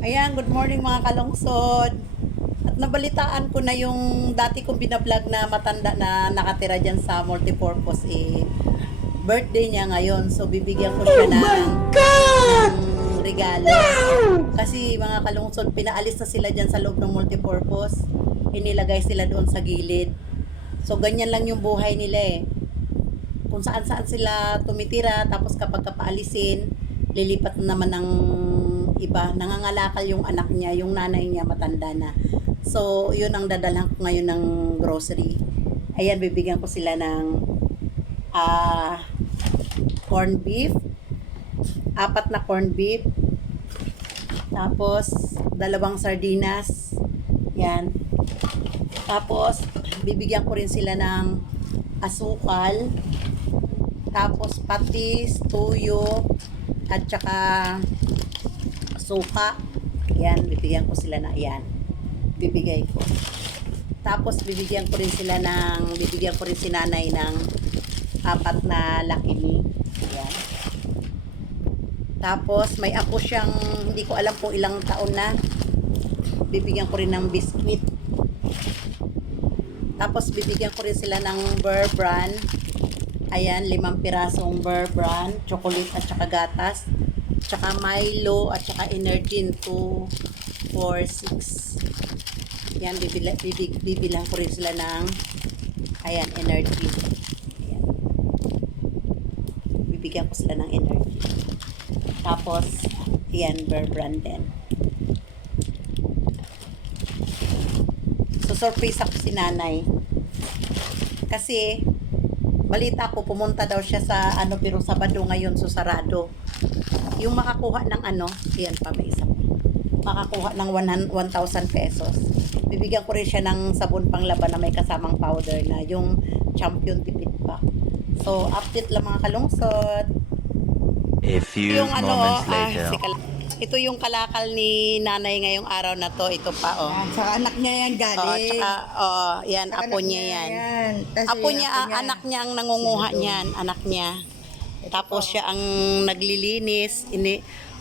Ayan, good morning mga kalungsod. At nabalitaan ko na yung dati kong binablog na matanda na nakatira dyan sa multipurpose birthday niya ngayon. So bibigyan ko siya ng regalo. Kasi mga kalungsod, pinaalis na sila dyan sa loob ng multipurpose. Inilagay sila doon sa gilid. So ganyan lang yung buhay nila eh. Kung saan-saan sila tumitira, tapos kapag kapaalisin, lilipat na naman ng iba. Nangangalakal yung anak niya, yung nanay niya matanda na. So, yun ang dadalhan ko ngayon ng grocery. Ayan, bibigyan ko sila ng corned beef, 4 na corned beef, tapos 2 sardinas, yan. Tapos, bibigyan ko rin sila ng asukal, tapos patis, tuyo, at saka suka. Yan, bibigyan ko sila na yan. Bibigay ko. Tapos bibigyan ko rin si nanay ng 4 na Lucky Me. Yan. Tapos may apo siyang, hindi ko alam kung ilang taon na. Bibigyan ko rin ng biscuit. Tapos bibigyan ko rin sila ng Bear Brand. Ayan, 5 pirasong Bear Brand, chocolate at saka gatas, tsaka Milo at saka Energin 2, 4, 6. Yan, bibilang ko rin sila ng ayan, Energy. Ayan. Bibigyan ko sila ng Energy. Tapos, ayan, Bear Brand din. So, surprise ako si nanay. Kasi, balita ko, pumunta daw siya sa pero Sabado ngayon, so sarado. Yung makakuha ng ayan pa, may isa. Makakuha ng 1,000 pesos. Bibigyan ko rin siya ng sabon panglaban na may kasamang powder na yung Champion Tipid pa. So, update lang mga kalungsod. A few Yung moments later. Ito yung kalakal ni nanay ngayong araw na to. Ito pa, Sa anak niya yan galing. Tsaka, yan, Sa apo anak niya yan. Tas Apo yung niya, anak niya ang nangunguha niyan, anak niya. Tapos siya ang naglilinis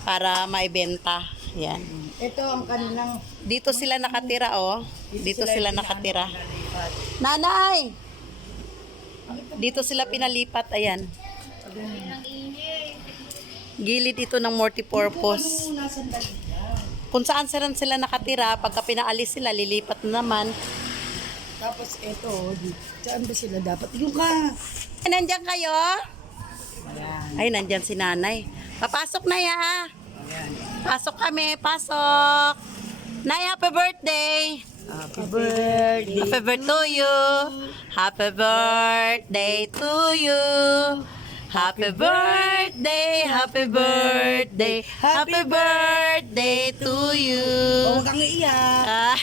para maibenta. Yan. Ito ang kanilang Dito sila nakatira, Dito sila nakatira. Nanay! Dito sila pinalipat, ayan. Gilid ito ng multipurpose. Kung saan sila nakatira, pagka pinaalis sila, lilipat na naman. Tapos ito, saan ba sila dapat? Yung ka. Ay, nandyan kayo? Ay, nandyan si nanay. Papasok na ya. Pasok kami, pasok. Nay, happy birthday. Happy birthday. Happy birthday to you. Happy birthday to you. Happy birthday, happy birthday, happy birthday to you. Huwag kang iiyak. Ah,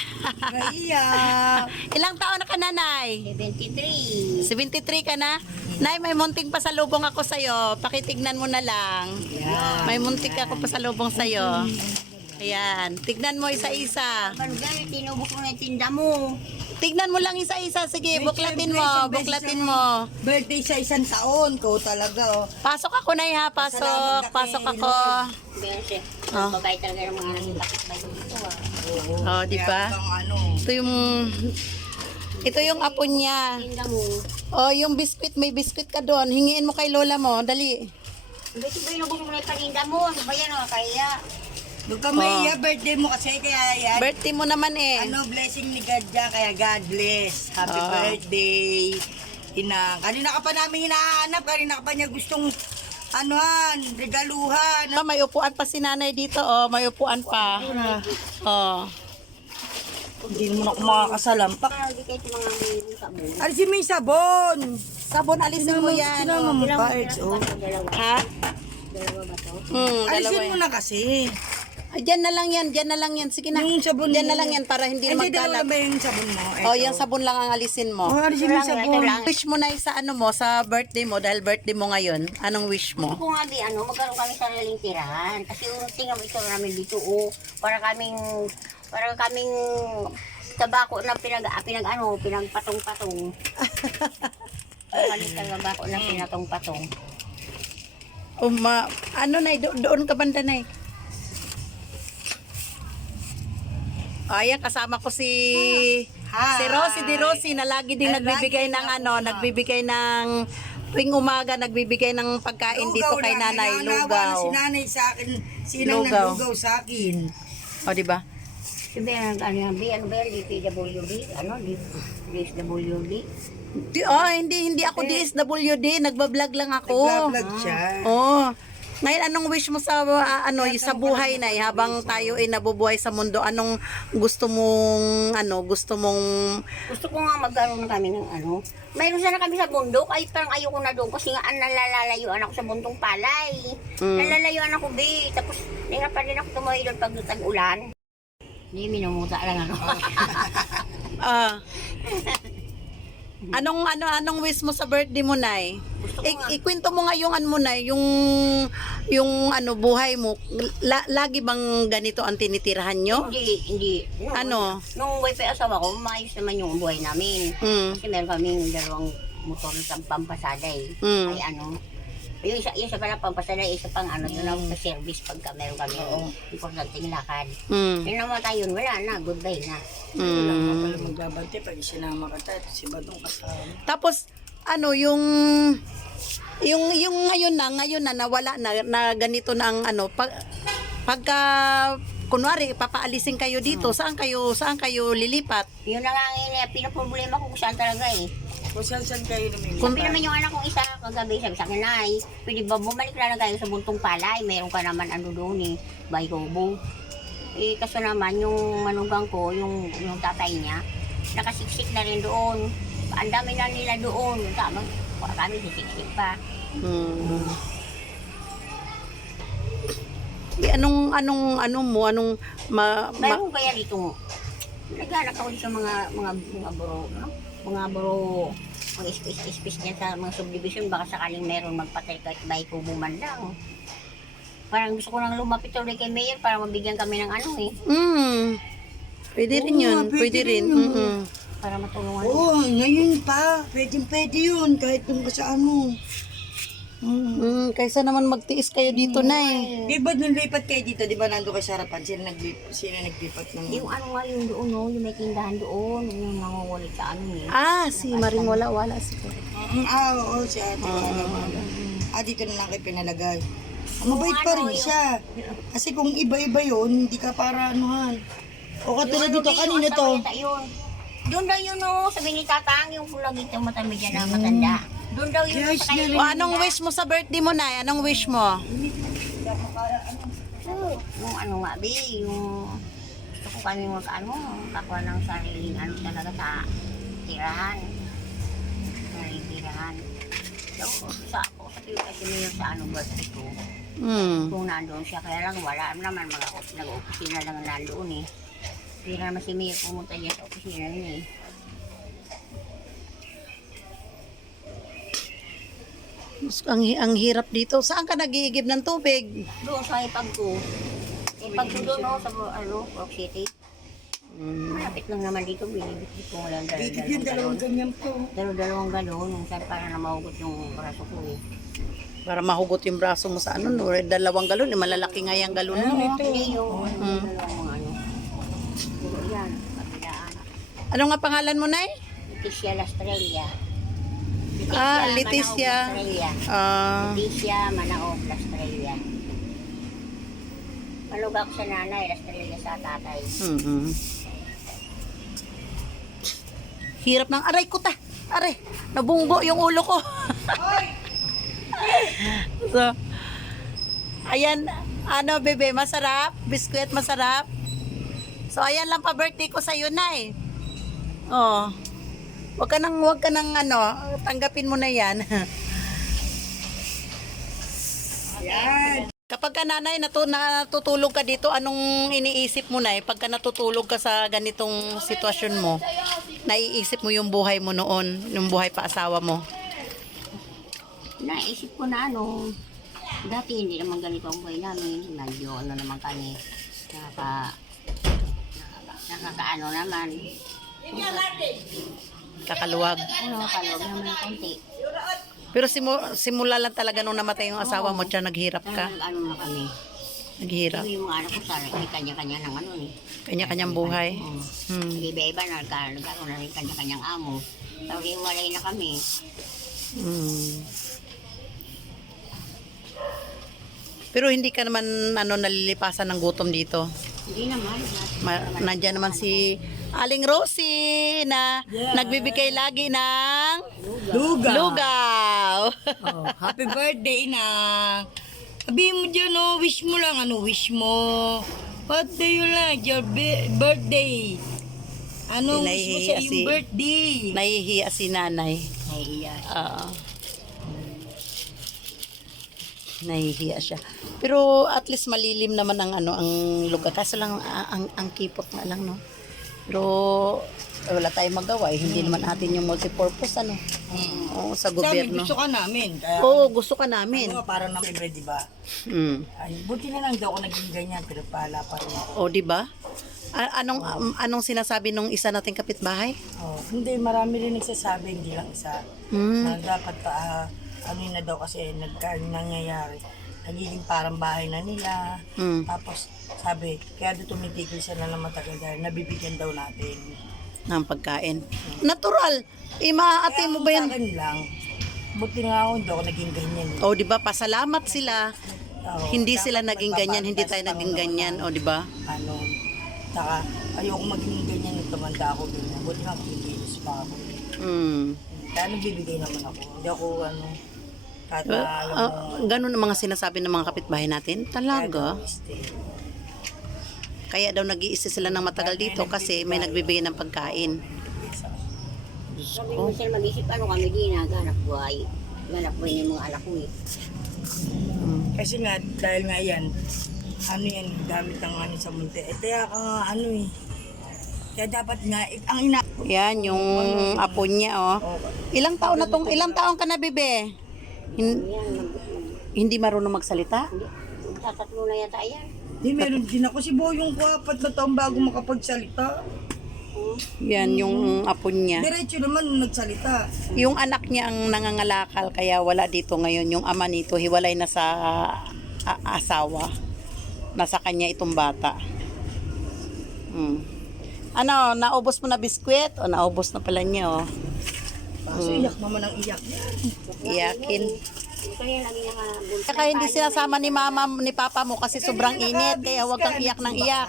Iiyak. ilang taon na ka na, Nay? 73. 73 ka na? Nay, may munting pasalubong ako sa'yo. Pakitignan mo na lang. May muntik ako pasalubong sa'yo. Ayan, tignan mo isa-isa. Barangay, tinubok mo na yung tinda mo. Tignan mo lang isa-isa. Sige, buklatin mo, buklatin mo. Birthday sa isang taon. Ko talaga, Pasok ako, Nay, ha? Pasok, Salamat na pasok kay ako. Beses. Oh. Bagay talaga ng mga nakipakit dito Oh, di ba? Ito yung apo niya. Tinda mo. Oh, yung biscuit, may biscuit ka doon. Hingiin mo kay lola mo, dali. Beses ba inubos mo na yung paninda mo? Ano ba yan? Kaya. Huwag kang maiiyak. Birthday mo kasi. Kaya yan. Birthday mo naman eh. Blessing ni God dyan. Kaya God bless. Happy birthday. Kanina ka pa namin hinahanap. Kanina ka pa niya gustong regaluhan. May upuan pa si nanay dito, may upuan pa. Oh. Hindi mo na ako makakasalampak. Hindi kayo mga mayroon sa mo. Alisin mo yung sabon. Sabon, alisin mo yan. Sinama mo pa, oh. Ha? Dalawa ba to? Dalawa Alisin yan. mo na kasi. Ay, dyan na lang yan. Sige na. Yung sabon Dyan na mo. lang yan para hindi Hindi, dalawa magkalat. ba yung sabon mo? Oh, yung sabon lang ang alisin mo. Oh, alisin mo yung sabon. Wish mo na sa sa birthday mo, dahil birthday mo ngayon. Anong wish mo? Kung nga di magkaroon kami sariling tirahan. Kasi tingnan mo ito namin dito, para kaming tabako na pinagpatong-patong. Kami tabako na pinatong-patong. Nay, doon ka banda, Nay. Ayan, kasama ko si Hi. si Rosie Di Rosie na lagi ding nagbibigay ng nagbibigay ng tuwing umaga nagbibigay ng pagkain dito kay nanay, lugaw. Si nanay sa akin, sinang Lugaw. naglugaw sa akin. O, di ba? Si Ben, ano yan, DPWD, DSWD. Hindi ako DSWD, nagbablog lang ako. Nagla-vlog siya. Oh. Ngayon, anong wish mo sa sa buhay na habang tayo ay nabubuhay sa mundo? Anong gusto mong Gusto ko nga magkaroon kami ng mayroon sana kami sa bundok, ay parang ayoko na doon kasi nga nalalayuan ako sa buntong palay. Nalalayuan ako, be. Tapos, nahirapan din ako tumawi doon pag tag-ulan. Hindi, minumuta lang ako. Anong wish mo sa birthday mo, Nay? Gusto ko nga. Ikwento mo nga yung yung buhay mo. Lagi bang ganito ang tinitirahan nyo? Hindi. Nung wifi asawa ko, maayos naman yung buhay namin. Kasi meron kaming dalawang motor sa pampasada eh. Ay yung isa pala pampasada, isa pang doon ako sa service pagka meron kami importanteng lakad. Yun naman tayo, wala na, goodbye na. Wala pa magbabante pag isinama ka tayo, si Badong kasama. Tapos yung ngayon na nawala na ganito na ang pagka kunwari papaalisin kayo dito, saan kayo lilipat? Yun na nga ang pinaproblema ko kung saan talaga eh. Kung saan kayo lumipat? Sabi naman yung anak kong isa kagabi, sabi sa akin, Nay, pwede ba bumalik na lang kayo sa buntong palay? Meron ka naman doon eh, Baykobo. Kaso naman yung manugang ko, yung tatay niya, nakasiksik na rin doon. Ang dami na nila doon. Tama, kami sisiksik pa. Mayroon kaya dito, naghanap ako sa mga buro, mga space niya sa mga subdivision, baka sakaling meron magpatay kahit Baykobo man lang. Parang gusto ko nang lumapit ulit kay Mayor para mabigyan kami ng Pwede rin yun. Pwede rin. para matulungan. Oo, ngayon pa. Pwede yun. Kahit kung saan mo. Kaysa naman magtiis kayo dito, Nay. Di ba nung lipat kayo dito, di ba nando kayo sa harapan? Sino naglipat ng... Yung nga yung doon, yung may tindahan doon, yung nangungulit sa eh. Si Maring wala siguro. Oo, si ate. Dito na lang kayo pinalagay. Mabait pa rin siya. Kasi kung iba-iba yun, hindi ka para anuhan. O katulad dito, kanino to? Doon daw yun sabi ni Tatang, yung lagi itong matami dyan na matanda. Doon daw yun Yes, sa kanila. O, anong wish mo sa birthday mo, Nay? Anong wish mo? Yung nga, Bi, yung gusto ko kami kakuha ng sariling talaga sa tirahan. Sariling tirahan. So, sa kasi niyo sa birthday ko. Kung nandoon siya, kaya lang wala naman nag-opisina lang nandoon eh. Hindi na naman si Mayor pumunta niya sa opisina niya eh. Ang hirap dito. Saan ka nag-iigib ng tubig? Doon sa ipag ko. Ipag ko doon sa Rock City. Malapit lang naman dito, binibigit ko lang Dito yung dalawang ganyan po. dalawang galon, saan para na mahugot yung braso ko eh. Para mahugot yung braso mo sa dalawang galon. Malalaki nga yung galon mo. Hindi yung dalawang puro yan, kabilaan. Ano nga pangalan mo, Nay? Leticia Lastrella. Leticia. Manaog Lastrella. Leticia Manaog Lastrella. Malug ako sa nanay, Lastrella sa tatay. Hirap ng aray ko ta. Aray, nabunggo yung ulo ko. So, ayan, bebe, masarap. Biskwit, masarap. So, ayan lang pa birthday ko sa iyo, Nay. Oh. Wag ka nang tanggapin mo na yan. Yan. Kapag ka, Nanay, natutulog ka dito, anong iniisip mo, Nay? Pagka natutulog ka sa ganitong sitwasyon mo, naiisip mo yung buhay mo noon, yung buhay pa asawa mo? Naisip ko na dati hindi naman ganito ang buhay namin. Medyo naman kami, nakakaano naman. Kakaluwag. Kalog naman konti. Pero simula lang talaga nung namatay yung asawa mo, tiyan naghirap ka. Ano na kami. Naghihirap. Yung mga anak ko sa may kanya-kanya ng ano eh. Kanya-kanyang buhay. Hmm. Iba-iba na nagkaroon na rin kanya-kanyang amo. Pero hiwalay na kami. Hmm. Pero hindi ka naman nalilipasan ng gutom dito. Hindi naman. Nandiyan naman si Aling Rosie na nagbibigay lagi ng lugaw. Oh, happy birthday na. Sabihin mo dyan, oh, wish mo lang. Ano wish mo? What do you like? Your birthday. Ano wish mo sa iyong birthday? Nahihiya si nanay. Nahihiya. Oo. Nahihiya siya. Pero at least malilim naman ang ang lugar. Kaso lang ang kipot nga lang, no. Pero wala tayong magawa, eh. Hindi naman atin yung multipurpose Oo, sa gobyerno. Gusto ka namin. Kaya, Oo, gusto ka namin. ano, parang namibre, di ba? Mm. Ay, buti na lang daw ako naging ganyan, pero pala pa rin ako. O, di ba? Anong sinasabi nung isa nating kapitbahay? Oh, hindi, marami rin nagsasabi, hindi lang isa. Mm. Na dapat ano yun na daw kasi nangyayari. Nagiging parang bahay na nila. Mm. Tapos sabi, kaya doon tumitigil sila na matagal dahil nabibigyan daw natin. Ng pagkain. Natural. Maaate mo ba yan? Sa akin lang, buti nga ako, hindi ako naging ganyan. O, di ba? Pasalamat sila. Oo, Hindi dapat sila naging ganyan, hindi tayo magpapatas naging ng ganyan. O, di ba? Ano, saka ayoko maging ganyan nung tumanda ako ganyan. Buti nga kikilos pa ako. Mm. Kaya nagbibigay naman ako. Hindi ako kahit na alam mo, Ganun ang mga sinasabi ng mga kapitbahay natin. Talaga. Kaya daw nag-iisa sila ng matagal dito kasi may nagbibigay ng pagkain. Sabi mo sila mag-isip, ano kami din, ganap buhay. Ganap buhay ng mga anak ko eh. Kasi nga, dahil nga yan, ano yan, gamit ng ano sa munti. Kaya ka nga, ano eh. Kaya dapat nga, ang ina... Yan, yung apo niya, oh. Ilang taon ka na, bebe? Hindi marunong magsalita? Tatatlo na yata yan. Di, meron din ako si Boyong ko 4 na taon bago makapagsalita. Yan, yung apo niya. Diretso naman nung nagsalita. Yung anak niya ang nangangalakal, kaya wala dito ngayon. Yung ama nito, hiwalay na sa asawa. Nasa kanya itong bata. Ano, naubos mo na biskwit? O naubos na pala niya, oh. Kaso iyak naman ang iyak niya. Iyakin. Kaya lagi nakabunta. Kaya hindi sinasama ni mama, ni papa mo kasi sobrang init. Kaya huwag kang iyak ng iyak.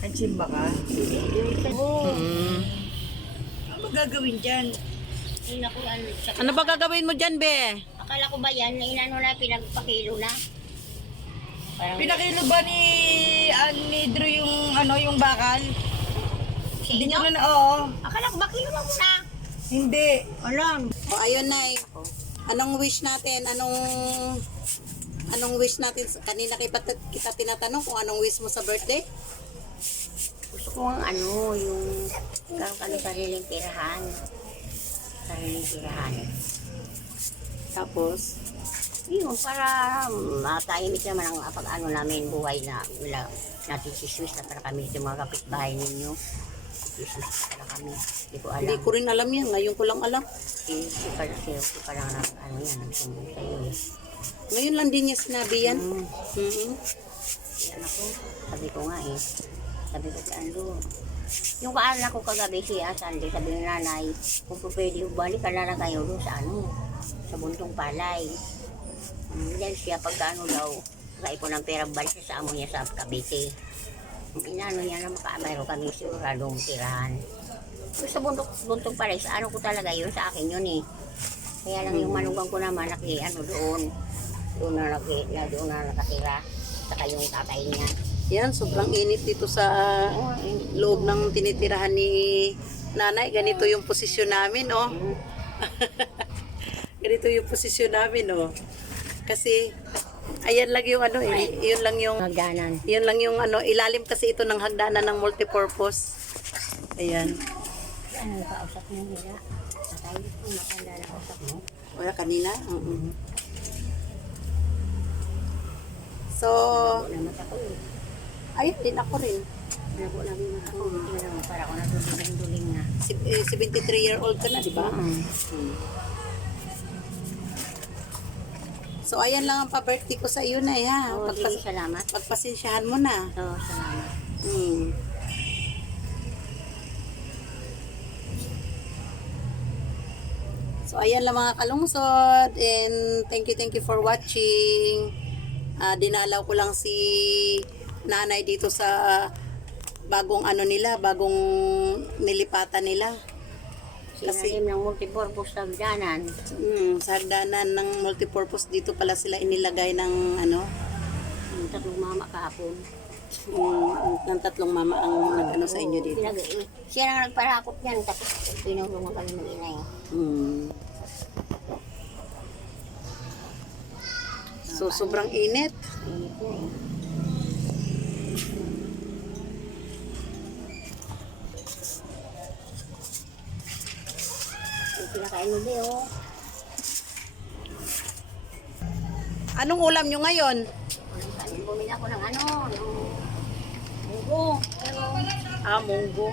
Nagsimba ka? Ano gagawin dyan? Ay, naku, Ano ba gagawin mo dyan, be? akala ko ba yan, na inano na, pinagpakilo na. Parang, Pinakilo ba ni Drew yung bakal? Hindi inyo? nyo na, oo. Akala ko ba kilo mo na? Hindi. Alam. O, ayun na eh. Anong wish natin? Anong wish natin? Kanina kita tinatanong kung anong wish mo sa birthday? Gusto ko ang ano, yung karoon kami sariling tirahan. Sariling tirahan. Tapos, Yun, para matahimik naman ang pag-ano namin, buhay na wala natin si Swiss na para kami sa mga kapitbahay ninyo. Swiss para kami. Hindi ko alam. hindi ko rin alam yan. Ngayon ko lang alam. Si parang ano yan, nagsumbong sa'yo. Ngayon lang din niya sinabi yan. Yan ako. Sabi ko nga eh. Sabi ko kay Ando. Yung kaanak ko kagabi siya, Sunday, sabi ng nanay, kung pwede, balik ka na lang kayo doon sa ano, sa buntong palay. Dahil siya pagkano daw, kaipon ng pera, balik siya sa amo niya sa Cavite. Inano niya na makamayro kami siguradong tirahan. Sa buntong palay, sa ano ko talaga yun, sa akin yun eh. Kaya lang yung manugang ko naman, doon na nakatira, saka yung tatay niya. Yan, sobrang init dito sa loob ng tinitirahan ni nanay. Ganito yung posisyon namin, oh. Ganito yung posisyon namin, oh. Kasi, ayan lang yung ano, yun lang yung Hagdanan. yun lang yung ano, ilalim kasi ito ng hagdanan ng multipurpose. Ayan. Ano kausap niyo nila? Tatay, kung matanda na kausap mo. Wala kanina? So, Namat ako eh. ayun din ako rin. Nago lang yung ako. Para ako natuduling na. 73-year-old ka na, di ba? So, ayan lang ang pa-birthday ko sa iyo na ha. Oo, sige, salamat. Pagpasensyahan mo na. Oo, salamat. Hmm. So, ayan lang mga kalungsod. And thank you for watching. Dinalaw ko lang si nanay dito sa bagong ano nila, bagong nilipatan nila. Sinalim ng multipurpose sagdanan. Sa hagdanan ng multipurpose dito pala sila inilagay ng ano, Yung tatlong mama kahapon. ng tatlong mama ang nag-ano sa inyo dito. Siya nang nagparakot yan, tapos pinulungan kami ng inay. So, sobrang init. Init na eh. Yung pinakain mo din, oh. Anong ulam nyo ngayon? Bumili ako ng ano, ng munggo. Munggo.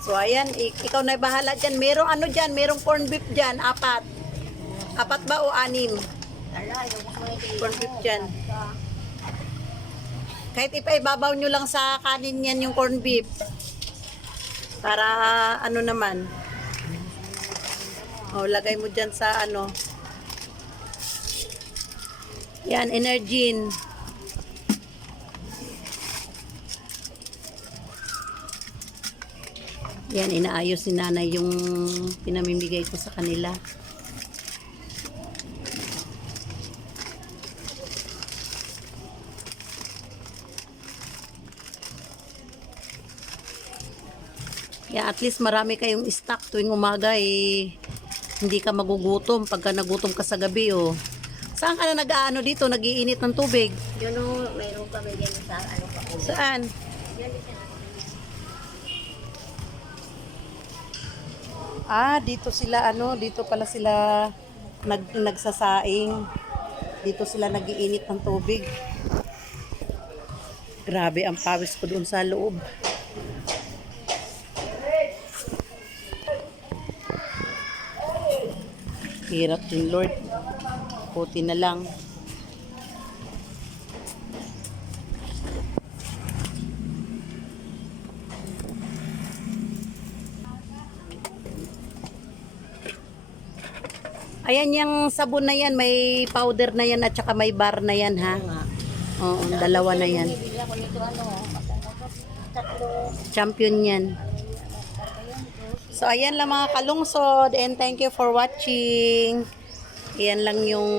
So, ayan, ikaw na bahala dyan. Merong ano dyan, merong corn beef dyan, 4. 4 ba o 6? Ala, yung Corn beef dyan. Kahit ipaibabaw nyo lang sa kanin yan yung corn beef. Para ano naman. Lagay mo dyan sa ano. Yan, Energin. Yan, inaayos ni nanay yung pinamimigay ko sa kanila. Yeah, at least marami kayong stock tuwing umaga hindi ka magugutom pagka nagutom ka sa gabi Saan ka na nag-aano dito? Nagiinit ng tubig? yun o, mayroon kami dyan sa ano pa. Saan? Yan, yan. Dito sila dito pala sila nagsasaing. Dito sila nagiinit ng tubig. Grabe ang pawis ko doon sa loob. Hirap din, Lord. Puti na lang. Ayan yung sabon na yan, may powder na yan at saka may bar na yan ha. Oo, dalawa na yan. Bibili ako nito ano, tatlo. Champion yan. So ayan lang mga kalungsod and thank you for watching. Ayan lang yung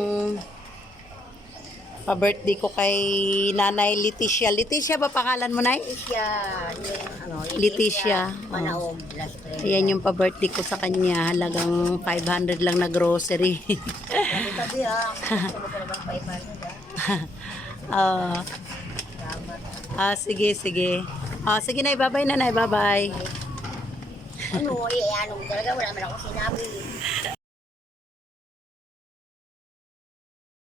pa-birthday ko kay Nanay Leticia. Leticia ba pangalan mo, Nay? Leticia, yung ano, Leticia. Manaog, last friend. Ayan yung pa-birthday ko sa kanya. Halagang 500 lang na grocery. Tabi ha, ano pa naman 500 ha. Sige. Sige na, bye-bye na, Nay. Bye-bye. Ano, ano mo talaga, wala man ako sinabi.